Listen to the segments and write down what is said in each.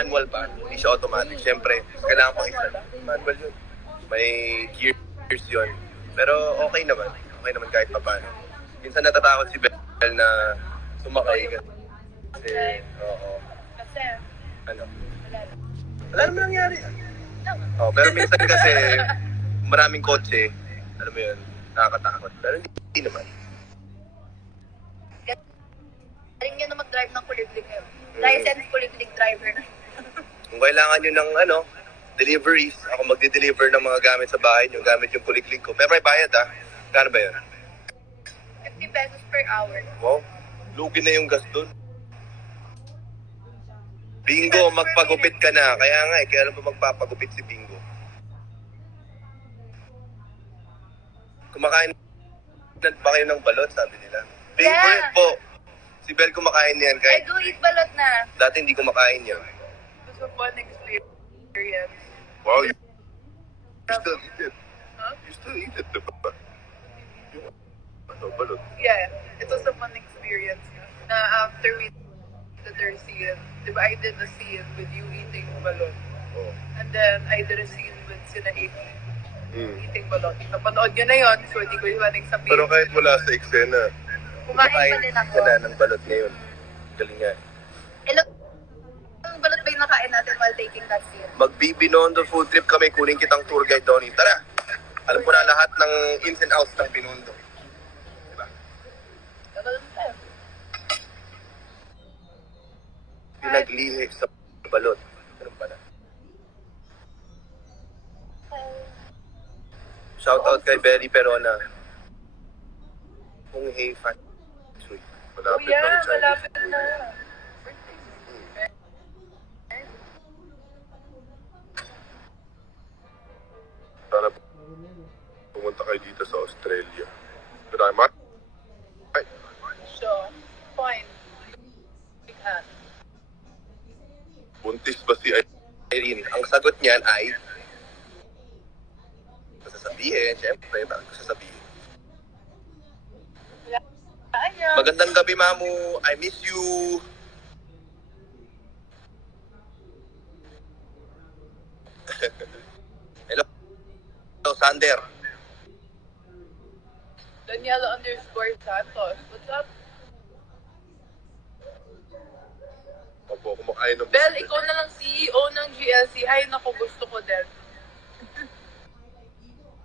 manual pa, hindi siya automatic. Siyempre, kailangan pang isa. Manual yun. May gears yun. Pero okay naman. Okay naman kahit pa paano. Minsan natatakot si Bel na sumakay kasi, oo. Kasi, Ano? Wala naman nangyari. Oh, pero minsan kasi, maraming kotse, alam mo yun, nakakatakot. Pero hindi naman. galing nyo na mag-drive ng kuliglig ngayon. License kuliglig driver na. Kung kailangan nyo ng deliveries, ako magde-deliver ng mga gamit sa bahay nyo, gamit yung kuliglig ko. Pero may bayad Kano ba yun? 50 pesos per hour. Wow, lugi na yung gas dun. Bingo, magpagupit ka na. Kaya nga kaya alam ba magpapagupit si Bingo? Kumakain na ba kayo ng balot, sabi nila? Favorite po. Si Bel kumakain yan I kahit do eat balot na. dati hindi kumakain yan. It was a fun experience. Wow, you still eat it. Huh? You still eat it, diba? Yung balot. Yeah, it was a fun experience. Na after we did the scene, diba I did the scene with you eating balot. Oh. And then I did a scene with Sina 80 eating balot. Napanood nyo na yun, so hindi ko yung sabihin. Pero kahit wala sa eksena, kumain pa din ako. ka na ng balot ngayon. Galing nga. Ilang balot ba yung nakain natin while taking that scene? Magbibinondo food trip kami, kunin kitang tour guide, Donnie. Tara! Alam ko na lahat ng ins and outs ng Binondo. Diba? Pinaglihi sa balot. Ganun pala. Shoutout kay Berry Perona. Kung hey, fat. Sweet. Malapit na ang Chinese malapit food. na. Sana pumunta kayo dito sa Australia. But I might. So, fine. Buntis ba si Irene? Ang sagot niyan ay sasabihin, syempre, bago sasabihin. Magandang gabi, Mamu. I miss you. Hello. Hello, Sander. Daniela_Santos. What's up? Opo, kumakain ng Bel, ikaw na lang CEO ng GLC. Ay, naku, gusto ko din.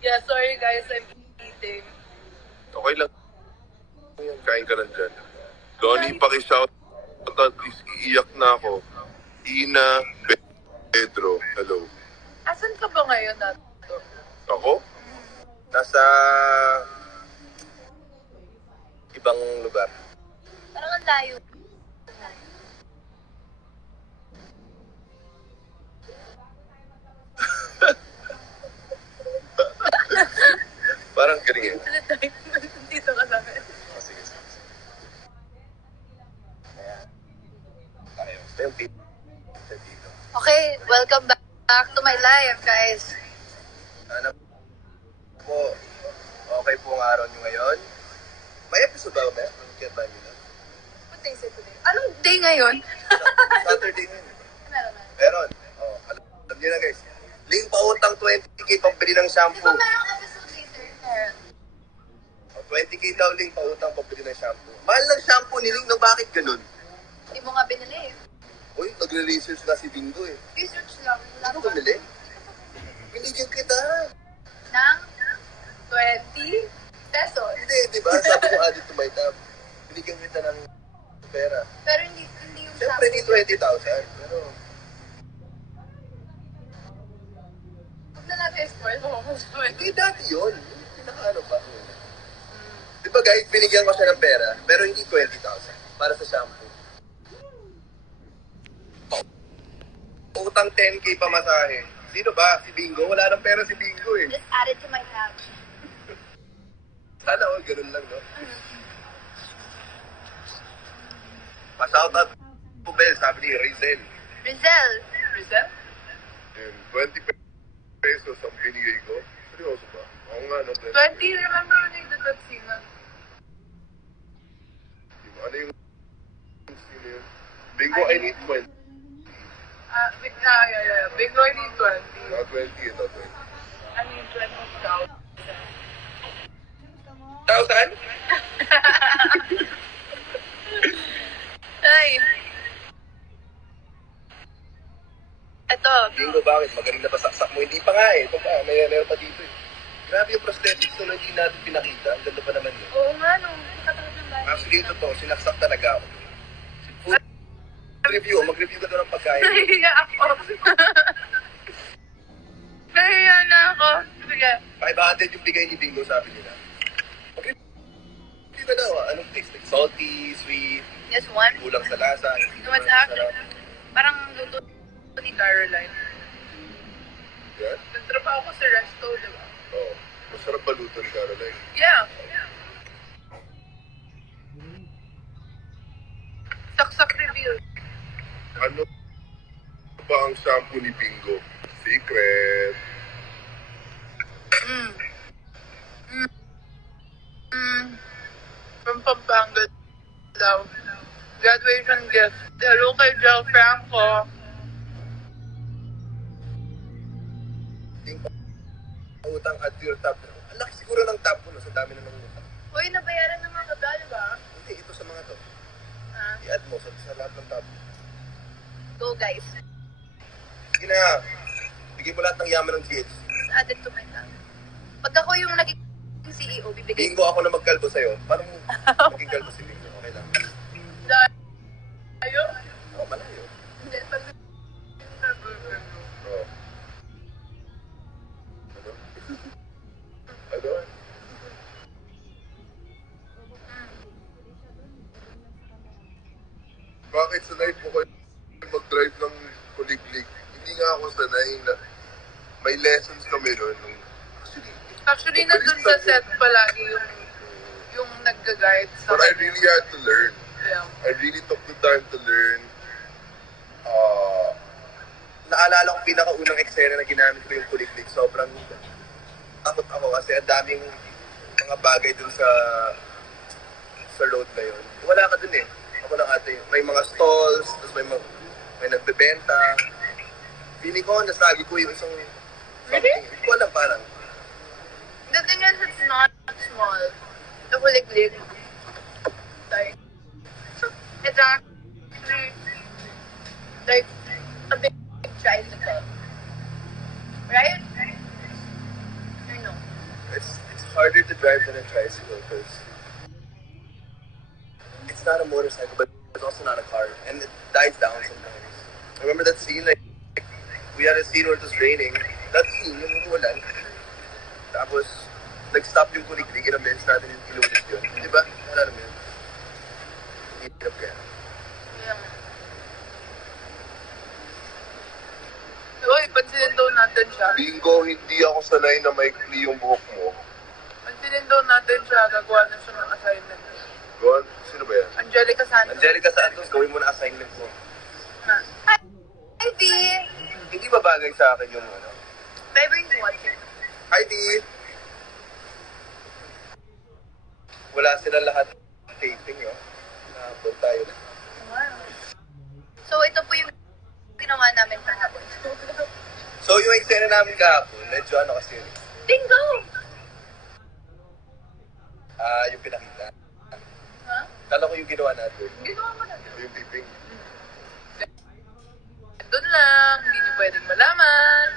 Yeah, sorry guys, I'm eating. Okay lang. Kain ka lang dyan. Donnie, pakishout out. Please, iiyak na ako. Ina, Pedro, hello. Asan ka ba ngayon nato? Ako? Nasa ibang lugar. Parang ang layo. Parang galing Dito ka namin. Oh, sige. Ayan. Tayo. Ito yung dito. Okay, welcome back to my life, guys. Sana po, okay po ang araw nyo ngayon. May episode ba ba? Kaya ba nyo na? What day is it today? Anong day ngayon? Saturday ngayon. Meron na. Meron. Oh, alam nyo na guys. Link pa utang 20k pambili ng Di shampoo. ba merong episode later? Meron. 20k daw link pa utang pambili ng shampoo. Mahal ng shampoo ni Link, no bakit ganun? Hindi mo nga binili. Uy, nagre-research na si Bingo eh. Research lang. Ano ka nili? Binigyan kita. Ng 20 pesos. Hindi, di ba? Sabi ko added to my tab. Binigyan kita ng pera. Pero hindi yung Siyempre, di 20,000. Pero, huwag na natin explore. hindi dati yun. Pinakaano pa. Di ba guys, binigyan ko siya ng pera, pero hindi 20,000 para sa shampoo. Utang 10k pamasahe. Sino ba? Si Bingo? Wala nang pera si Bingo eh. Just add it to my tab. Sana all ganun lang, no? Pa-shoutout po, Bel, sabi ni Rizel. Rizel. Rizel? And 20 pesos ang binigay ko. Seryoso ba? Oo nga, no? 20, remember when you did that scene? Ano yung sino yun? Bingo, I need 20. Yeah. Bingo, hindi 20. Not 20, ito 20. I mean, 20,000. 1,000? Ay. Ito. Bingo, bakit? Magaling na ba saksak mo? Hindi pa nga eh. Ito pa, may pa dito eh. Grabe yung prosthetics na hindi natin pinakita. Ang ganda pa naman yun. Oo nga, no. Katulad ng bahay. Actually, ito to. Sinaksak talaga ako. Mag-review ka doon ng pagkain. Nahiya ako. Nahiya na ako. Sige. 500 yung bigay ni Bingo, sabi nila. Mag-review ka daw. Anong taste? Like salty, sweet, Yes, one. kulang sa lasa. No, it's actually, parang luto ni Caroline. Yan? Nagtrabaho ko sa resto, di ba? Oo. Masarap baluto ni Caroline. Yeah. Saksak review. Ano ba ang shampoo ni Bingo? Secret. From Pampanga daw. Graduation gift. Hello kay Jel Franco. Utang at your tab. Ang laki siguro ng tab mo, no? Sa dami na ng utang. Uy, nabayaran ng mga kadal, ba? Hindi, ito sa mga to. Ah, I-add mo sa lahat ng tab. go guys. Sige na. Bigay mo lahat ng yaman ng GH. It's added to my tab. Pag ako yung naging CEO, bibigay Bingo ako na magkalbo sa'yo. Parang maging kalbo si Bingo. Okay lang. Ayo? Oo, malayo. Hindi, pag Oo. Ano? Ano? Bakit sanay po kayo mag-drive ng kuliglig? Hindi nga ako sanay na may lessons kami nun. Actually, nandun sa set palagi yung nag-guide sa But I really had to learn. Yeah. I really took the time to learn. Naalala ko pinakaunang eksena na ginamit ko yung kuliglig. Sobrang takot ako kasi ang daming mga bagay dun sa road na yun. Wala ka dun eh. Ako lang ate. May mga stalls, tapos may nagbebenta. Feeling ko, nasagi ko yung isang Really? Hindi ko alam parang. The thing is, it's not small. The kuliglig. Like, it's actually like a big tricycle. Right? I know. It's harder to drive than a tricycle because it's not a motorcycle, but it's also not a car, and it dies down sometimes. Remember that scene? Like we had a scene where it was raining. That scene, yung ulan. Tapos nag-stop yung kuliglig, ilang beses natin yung inulit yun. Di ba? Alam mo yun? Hirap kaya. Yeah. Uy, pansinin daw natin siya. Bingo, hindi ako sanay na maikli yung buhok mo. Pansinin daw natin siya. Gagawa na siya ng assignment. Gon, sino ba yan? Angelica Santos. Angelica Santos, gawin mo na assignment mo. Hi, V. Hindi ba bagay sa akin yung ano? Everyone's watching. Hi, D! Wala sila lahat taping, no? Nakapon tayo na. Wow. So, ito po yung ginawa namin kahapon. So, yung eksena namin kahapon, medyo ano kasi yun. Bingo! Yung pinakita. Ha? Kala ko yung ginawa natin. Ginawa mo na. Yung taping. Doon lang. Hindi niyo pwedeng malaman.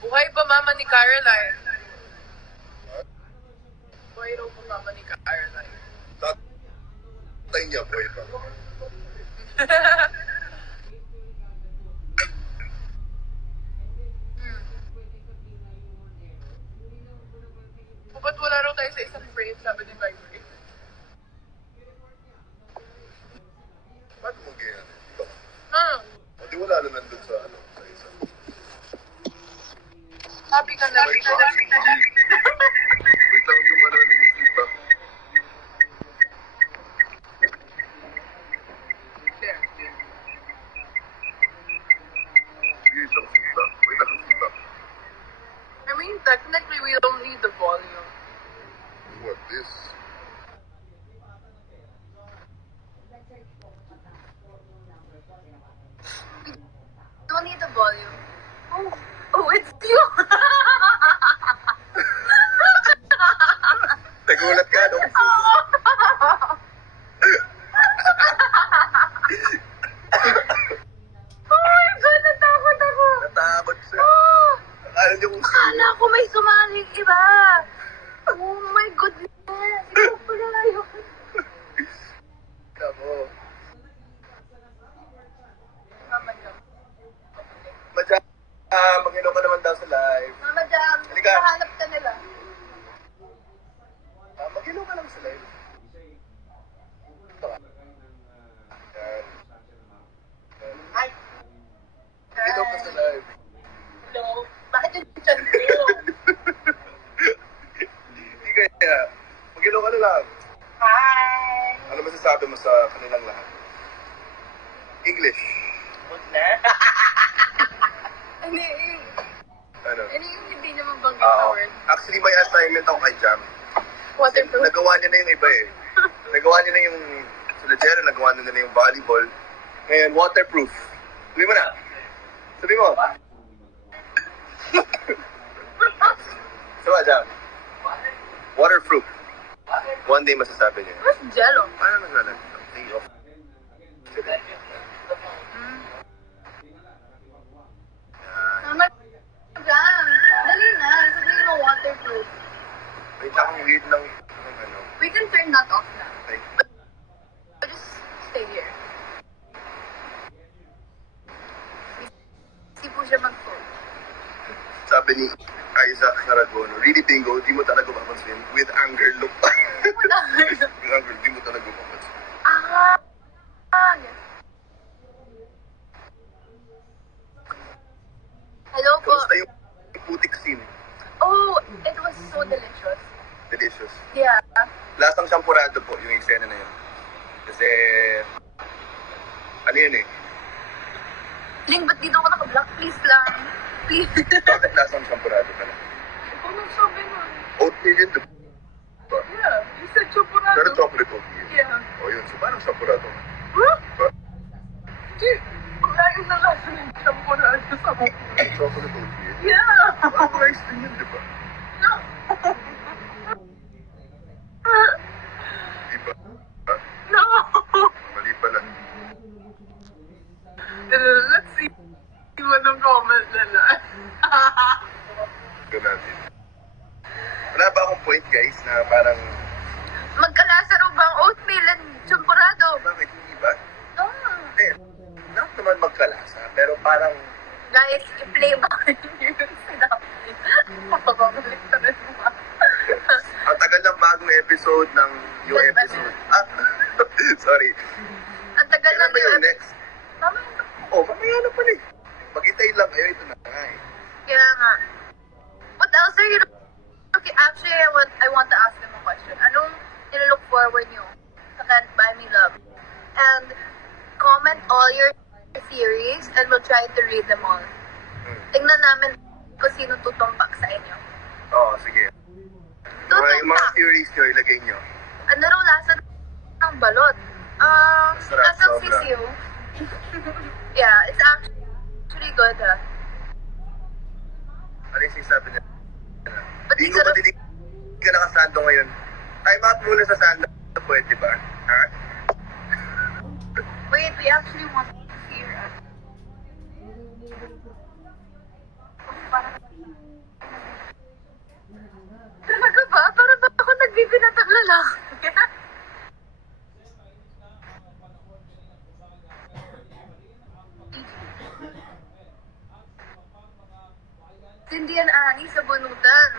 Buhay pa mama ni Caroline. Buhay raw pa mama ni Caroline. Tatay niya, boy pa. Ba't wala raw tayo sa isang frame, sabi ni Viber. Paano mo ganyan? Ito. O, di wala na nandun sa ano, sa isa. Happy ka na. Wait lang, yung ano, nag-iiba. Sige, isang feedback. Wait lang, feedback. I mean, technically, we don't need the volume. What, this? Manong sus. Oh my God, natakot ako. Natakot siya. Oh, Akala niyo kung sino. akala ko may sumaling iba. Oh my goodness. Ikaw pala yun. Ako. Mama Jam. Madya, mag-inom ka naman daw sa live. Mama Jam, Halika. nahanap ka nila. Mag-inom ka lang sa live. Ito ka. Yan. Ay. Mag-inom ka sa live. Hello. Bakit yung chan ko? Hindi kaya. Mag-inom ka na lang. Hi. Ano masasabi mo sa kanilang lahat? English. Huwag na. Ano Ano? yung hindi niya mabanggit na Oo. word? Actually, may assignment ako kay Jam. Waterproof. Nagawa niya na yung iba eh. Nagawa niya na yung sila Jero, nagawa niya na yung volleyball. Ngayon, waterproof. Sabi mo na. Sabi mo. Sabi mo, Jam. Waterproof. One day masasabi niya. Where's Jello? Paano naglalag? Day off. Mama Jam, dali na. Sabihin mo waterproof. Wait, akong weird ng ano. We can turn that off na. Okay. But just stay here. Hindi po siya mag-phone. Sabi ni Isaac Saragono, really bingo, di mo talaga mapansin. With anger look. With anger, di mo talaga mapansin. Yes. Hello po. Kamusta yung putik scene? Oh, it was so delicious. Delicious. Yeah. Lasang shampurado po yung eksena na yun. Kasi, ano yun eh? Ling, ba't dito ako naka-block? Please lang. Please. Bakit lasang shampurado ka na? Ikaw nagsabi nun. Oatmeal yun, diba? Yeah, you said chocolate. Pero chocolate oatmeal. Yeah. O yun, so parang shampurado. Huh? Diba? Hindi. Pagkain na lang sa chocolate sa mukha. Chocolate oatmeal. Yeah. Parang rice din yun, diba? No. Diba? No. Mali pala. Let's see what the comment nila. Ito natin. Wala ba akong point, guys, na parang, Magkalasa raw ba ang oatmeal and chocolate? bakit hindi ba? Oh. Hindi. Not naman magkalasa, pero parang, Guys, i-play ba yun sinabi? Papabalik ka rin mo. ang tagal ng bagong episode ng yung Yan ba episode. Ah, sorry. Ang tagal Kailan na ba yung yun. next? Tama. Oh, mamaya na pala eh. Maghintay lang. Ayun, ito na nga eh. Kaya nga. What else are you... Okay, actually, I want to ask them a question. Anong nilook forward nyo sa Can't Buy Me Love? And comment all your theories and we'll try to read them all. Tingnan namin kung sino tutumpak sa inyo. Oo, sige. Yung mga Tutumpak. theories nyo, ilagay nyo. Ano raw lasa ng balot? Masarap, Lasang sobra. sisiyo. Yeah, it's actually good, ha? Ano yung sinasabi niya? Ba't Di di ko sarap- ba hindi ka nakasando ngayon? Time out muna sa sando. Pwede ba? Ha? Wait, we actually want to hear us. Talaga ba? Para ba ako nagbibinatang lalaki? Hindi yan ani sa bunutan.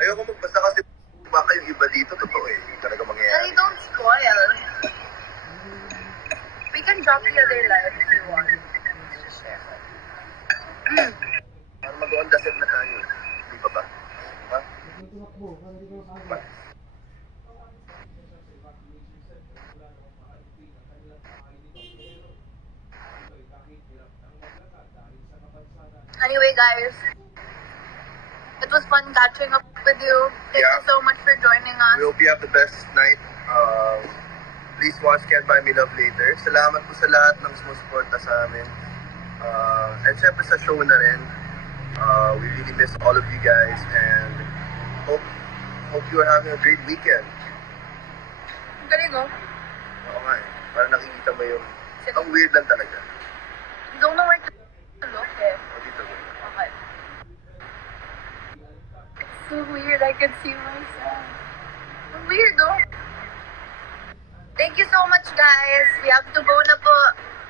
Ayoko magbasa kasi baka yung iba dito, totoo eh. Hindi talaga I mangyayari. don't spoil. We can drop the other live if you want. Just share. Para mag-on the set na tayo. Hindi pa ba? Ha? Ba? Anyway, guys, it was fun catching up with you. Thank Yeah. you so much for joining us. We hope you have the best night. Please watch Can't Buy Me Love later. Salamat po sa lahat ng sumusuporta sa amin. And syempre sa show na rin, we really miss all of you guys and hope you are having a great weekend. Ang galing, oh. Oo nga eh. Parang nakikita mo yung... Ang weird lang talaga. Don't know where to look, eh. Dito. Okay. It's so weird. I can see myself. Ang weird, oh. Thank you so much, guys. We have to go na po.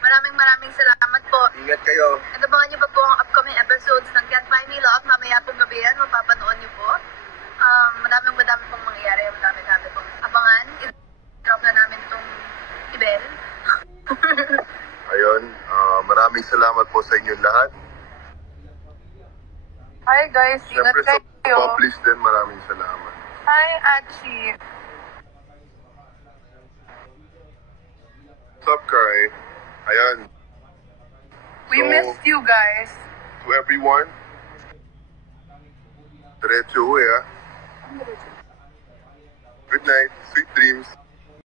Maraming salamat po. Ingat kayo. And abangan niyo pa po ang upcoming episodes ng Can't Buy Me Love. Mamaya pong gabi yan. Mapapanood niyo po. Madami pong mangyayari. Madami pong abangan. I-drop na namin tong Ibel. Ayun. Maraming salamat po sa inyong lahat. Hi guys, ingat Siyempre sa kayo. publish din, maraming salamat. Hi Achi. What's up, Kai? Ayun. We So, missed you guys. To everyone, diretso uwi ah. Good night, sweet dreams.